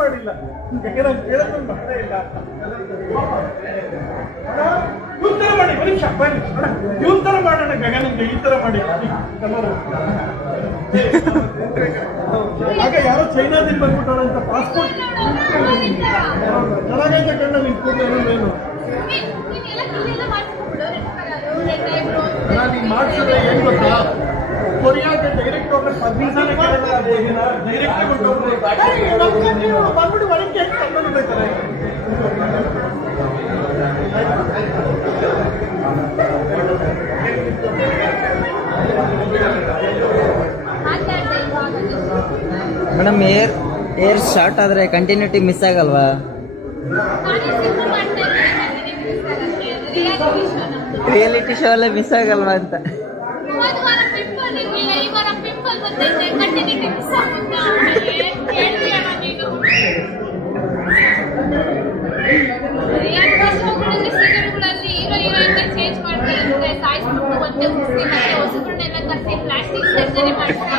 ಮಾಡಿಲ್ಲ ಕೇಳೋದು ಮಾಡೇ ಇಲ್ಲ. ಇವ್ ತರ ಮಾಡಿ ಬರೀ ಬನ್ನಿ ಇವ್ ತರ ಮಾಡೋಣ ಗಗನಿಗೆ ಈ ತರ ಮಾಡಿ ಕಲರ್. ಆಗ ಯಾರೋ ಚೈನಾದಿಂದ ಬಂದ್ಬಿಟ್ಟೋಣ ಅಂತ ಪಾಸ್ಪೋರ್ಟ್ ಚೆನ್ನಾಗೈತೆ ಕಣ್ಣ ನಿನ್ ಕೂಡಲೇನು ನೀನ್ ಮಾಡ್ಸಿದ್ರೆ ಏನ್ ಗೊತ್ತಾ, ಕೊರಿಯಾಗೆ ಡೈರೆಕ್ಟ್ ಹೋಗ್ಬೇಕು 15 ಡೈರೆಕ್ಟ್ ಬಂದ್ಬಿಟ್ಟು ಒಳಗೆ ತಂದ್ಬಿಡ್ಬೇಕಾರೆ. ಮೇಡಮ್ ಏರ್ ಶಾರ್ಟ್ ಆದ್ರೆ ಕಂಟಿನ್ಯೂಟಿ ಮಿಸ್ ಆಗಲ್ವಾ? ರಿಯಾಲಿಟಿ ಶೋ ಅಲ್ಲೇ ಮಿಸ್ ಆಗಲ್ವಾ ಅಂತ. ಚೇಂಜ್ ಮಾಡ್ತಾರೆ, ಸಾಯಿಸ್ಬಿಟ್ಟು ಒಂದೇ ಮುಗಿಸಿ ಮತ್ತೆ ಹೊಸಗಳನ್ನೆಲ್ಲ ಕರ್ಸಿ ಪ್ಲಾಸ್ಟಿಕ್ ಸರ್ಜರಿ ಮಾಡ್ತಾರೆ.